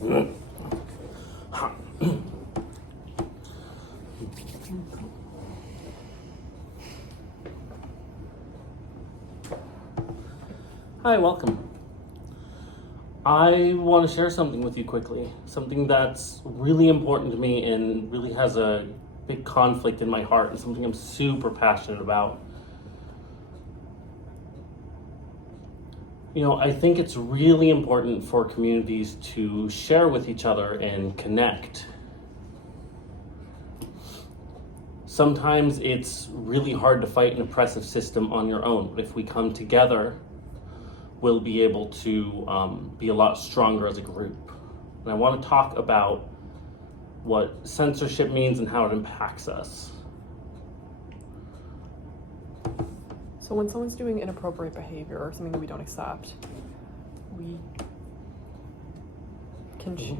Hi, welcome. I want to share something with you quickly, something that's really important to me and really has a big conflict in my heart and something I'm super passionate about. You know, I think it's really important for communities to share with each other and connect. Sometimes it's really hard to fight an oppressive system on your own, but if we come together, we'll be able to be a lot stronger as a group. And I want to talk about what censorship means and how it impacts us. So when someone's doing inappropriate behavior or something that we don't accept, we can choose.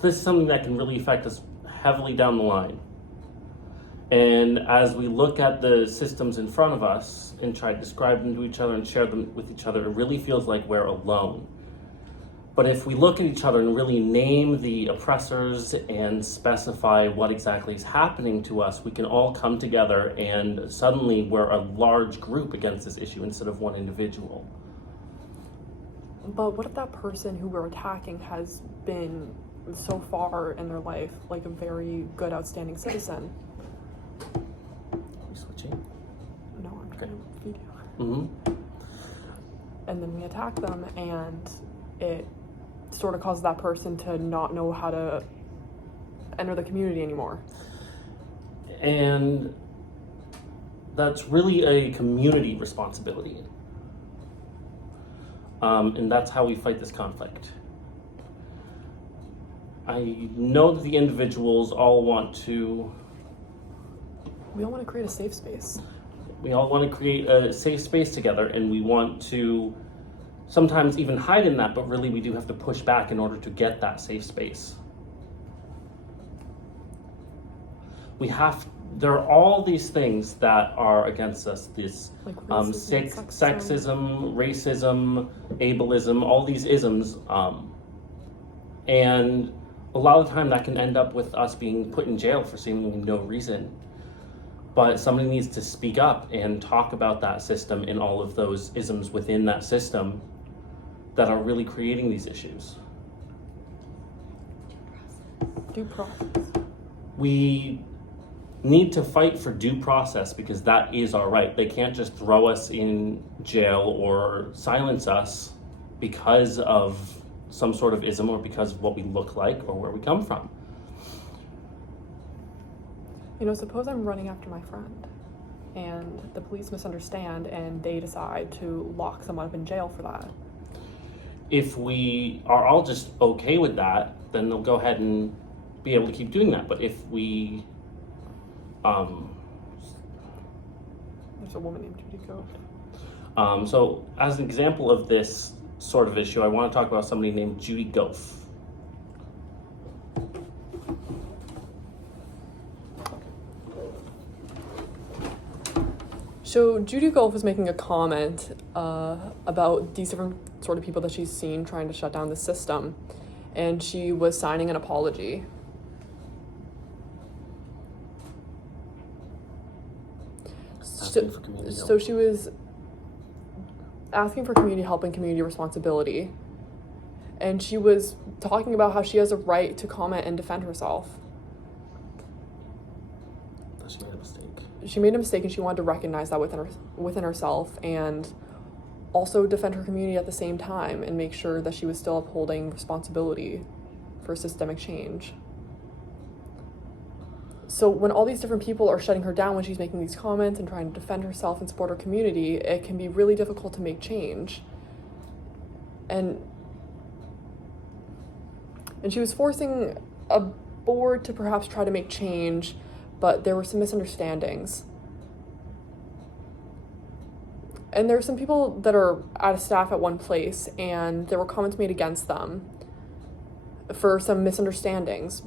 This is something that can really affect us heavily down the line. And as we look at the systems in front of us and try to describe them to each other and share them with each other, it really feels like we're alone. But if we look at each other and really name the oppressors and specify what exactly is happening to us, we can all come together and suddenly we're a large group against this issue instead of one individual. But what if that person who we're attacking has been so far in their life like a very good, outstanding citizen? Are we switching? No, I'm trying to feed you. Mm-hmm. And then we attack them, and it sort of causes that person to not know how to enter the community anymore. And that's really a community responsibility. And that's how we fight this conflict. I know that the individuals all want to... We all want to create a safe space. We all want to create a safe space together, and we want to sometimes even hide in that, but really we do have to push back in order to get that safe space. There are all these things that are against us, this Like sexism, racism, ableism, all these isms, and a lot of the time that can end up with us being put in jail for seemingly no reason. But somebody needs to speak up and talk about that system and all of those isms within that system that are really creating these issues. Due process. We need to fight for due process because that is our right. They can't just throw us in jail or silence us because of some sort of ism or because of what we look like or where we come from. You know, suppose I'm running after my friend and the police misunderstand and they decide to lock someone up in jail for that. If we are all just okay with that, then they'll go ahead and be able to keep doing that. But if we There's a woman named Judy Goff. So as an example of this sort of issue, I want to talk about somebody named Judy Goff. So Judy Goff was making a comment about these different sort of people that she's seen trying to shut down the system, and she was signing an apology. So she was asking for community help and community responsibility, and she was talking about how she has a right to comment and defend herself. She made a mistake. She made a mistake, and she wanted to recognize that within herself and also defend her community at the same time and make sure that she was still upholding responsibility for systemic change. So when all these different people are shutting her down when she's making these comments and trying to defend herself and support her community, it can be really difficult to make change. And she was forcing a board to perhaps try to make change, but there were some misunderstandings. And there are some people that are out of staff at one place, and there were comments made against them for some misunderstandings.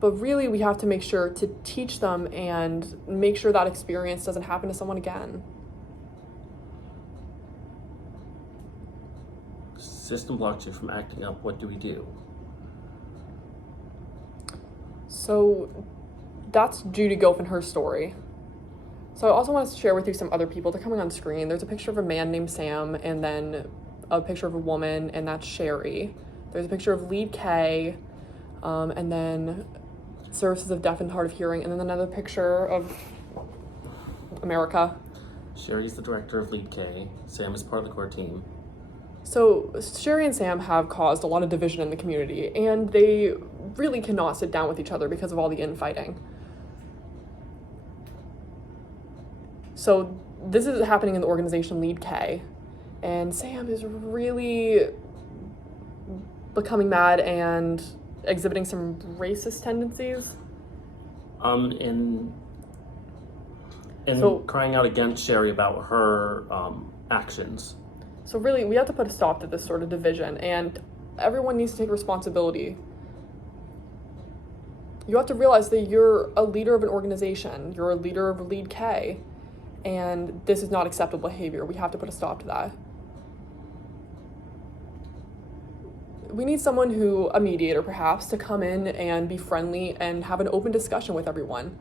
But really, we have to make sure to teach them and make sure that experience doesn't happen to someone again. System blocks you from acting up. What do we do? So that's Judy Goff and her story. So I also want to share with you some other people. They're coming on screen. There's a picture of a man named Sam, and then a picture of a woman, and that's Sherry. There's a picture of Lead K, and then Services of Deaf and Hard of Hearing, and then another picture of America. Sherry's the director of Lead K. Sam is part of the core team. So Sherry and Sam have caused a lot of division in the community, and they really cannot sit down with each other because of all the infighting. So this is happening in the organization Lead K, and Sam is really becoming mad and exhibiting some racist tendencies. And So- crying out against Sherry about her actions. So really, we have to put a stop to this sort of division, and everyone needs to take responsibility. You have to realize that you're a leader of an organization, you're a leader of Lead K, and this is not acceptable behavior. We have to put a stop to that. We need someone a mediator perhaps, to come in and be friendly and have an open discussion with everyone.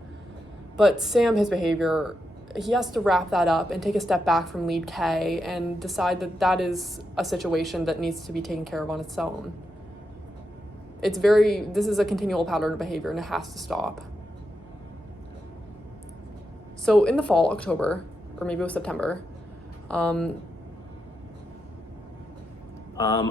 But Sam, his behavior, he has to wrap that up and take a step back from Lead K and decide that that is a situation that needs to be taken care of on its own. This is a continual pattern of behavior, and it has to stop. So in the fall, October, or maybe it was September, I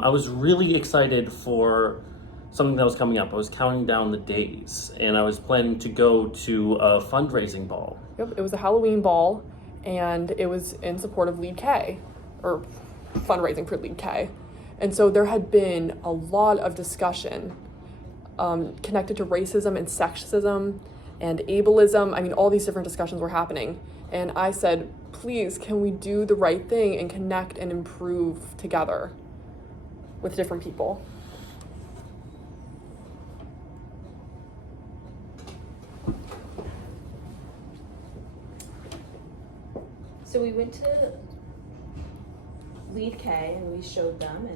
was really excited for something that was coming up. I was counting down the days, and I was planning to go to a fundraising ball. Yep, it was a Halloween ball, and it was in support of Lead K, or fundraising for Lead K. And so there had been a lot of discussion connected to racism and sexism and ableism. I mean, all these different discussions were happening. And I said, please, can we do the right thing and connect and improve together with different people? So we went to Lead K and we showed them,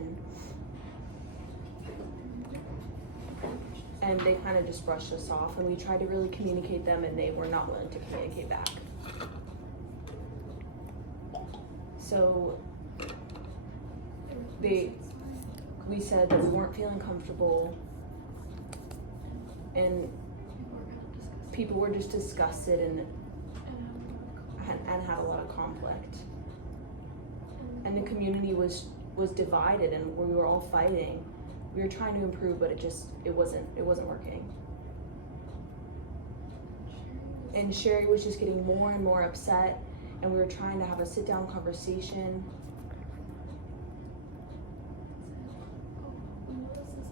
and they kind of just brushed us off, and we tried to really communicate them, and they were not willing to communicate back. So we said that we weren't feeling comfortable, and people were just disgusted and had a lot of conflict, and the community was divided, and we were all fighting. We were trying to improve, but it wasn't working. And Sherry was just getting more and more upset, and we were trying to have a sit-down conversation.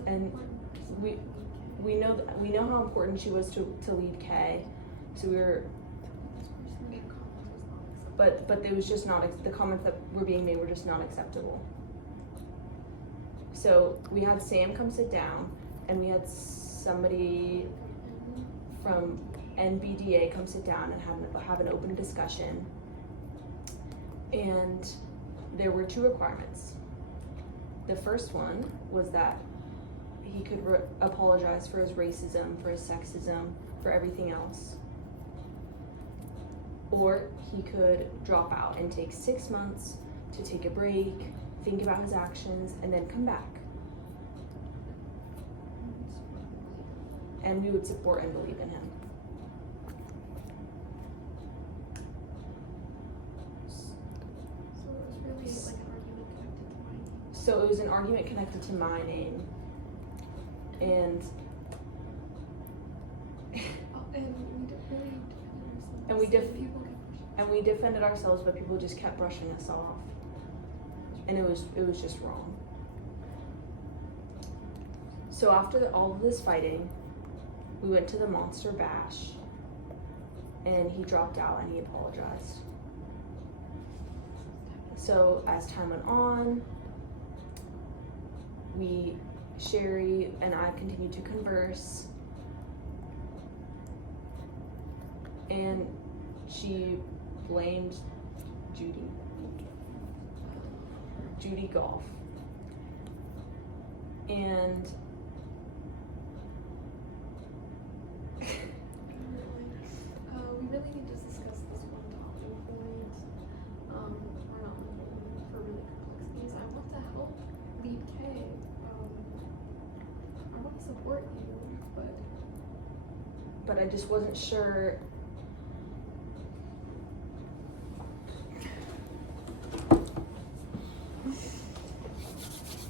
And we know how important she was to Lead K, so we were. But it was just not, the comments that were being made were just not acceptable. So we had Sam come sit down, and we had somebody from NBDA come sit down and have an open discussion. And there were two requirements. The first one was that he could apologize for his racism, for his sexism, for everything else. Or he could drop out and take 6 months to take a break, think about his actions, and then come back. And we would support and believe in him. So it was an argument connected to my name. And we defended ourselves, but people just kept brushing us off, and it was just wrong. So after all of this fighting, we went to the Monster Bash, and he dropped out and he apologized. So as time went on, Sherry and I continued to converse, and she blamed Judy Golf. And we really need to discuss this one talking point. We're not looking for really complexities. I want to help lead K. I want to support you, but I just wasn't sure.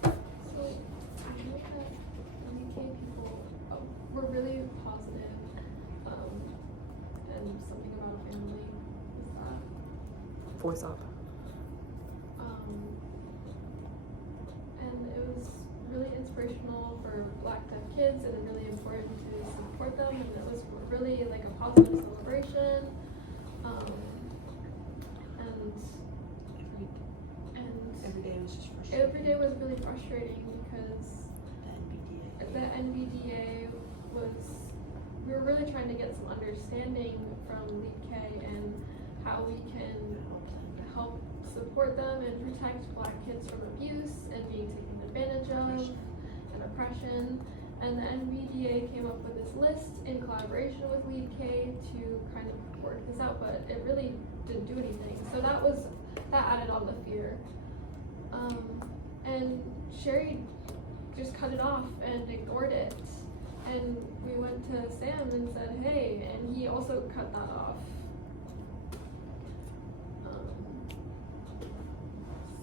so I know that lead K people were really positive. And something about a family is that. Voice up. And it was really inspirational for Black deaf kids, and really important to support them, and it was really like a positive celebration. Every day was just frustrating. Every day was really frustrating because the NVDA was, we were really trying to get some understanding from Lead K and how we can help support them and protect Black kids from abuse and being taken advantage of and oppression. And the NVDA came up with this list in collaboration with Lead K to kind of work this out, but it really didn't do anything. So that added on the fear. And Sherry just cut it off and ignored it. And we went to Sam and said, hey, and he also cut that off.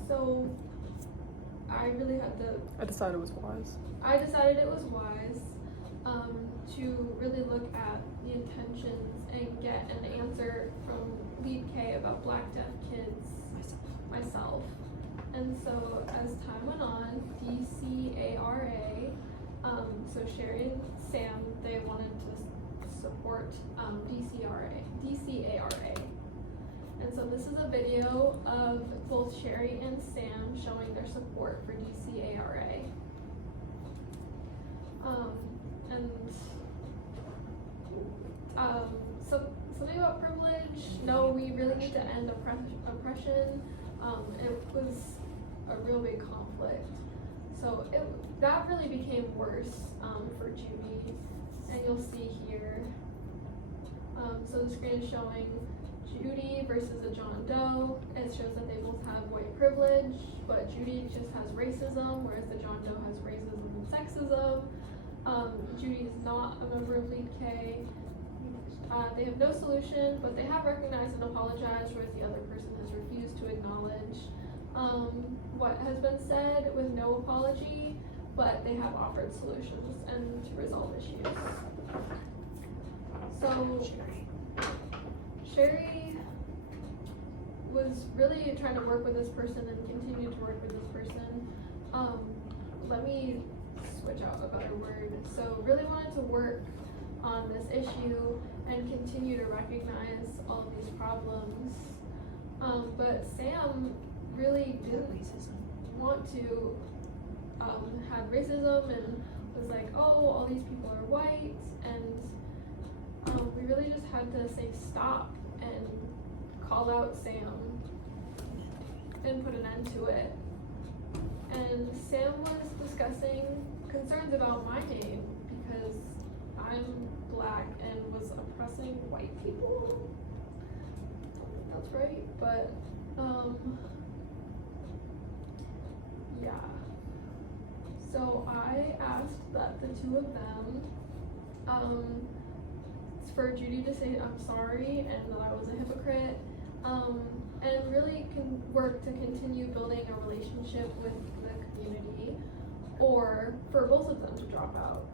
So I really had to. I decided it was wise. I decided it was wise to really look at the intentions and get an answer from Lead K about Black deaf kids myself. And so as time went on, DCARA, so Sherry and Sam, they wanted to support DCARA. And so this is a video of both Sherry and Sam showing their support for DCARA. Something about privilege. No, we really need to end oppression. It was a real big conflict. So that really became worse for Judy, and you'll see here. So the screen is showing Judy versus a John Doe. It shows that they both have white privilege, but Judy just has racism, whereas the John Doe has racism and sexism. Judy is not a member of Lead K. They have no solution, but they have recognized and apologized, whereas the other person has refused to acknowledge what has been said with no apology, but they have offered solutions and to resolve issues. So Sherry was really trying to work with this person and continue to work with this person. Let me switch out a better word. So really wanted to work on this issue and continue to recognize all of these problems. But Sam really didn't want to have racism and was like, oh, all these people are white, and we really just had to say stop and call out Sam and put an end to it. And Sam was discussing concerns about my name because I'm Black and was oppressing white people. I don't think that's right, but yeah. So I asked that the two of them, for Judy to say I'm sorry and that I was a hypocrite, and really can work to continue building a relationship with the community, or for both of them to drop out.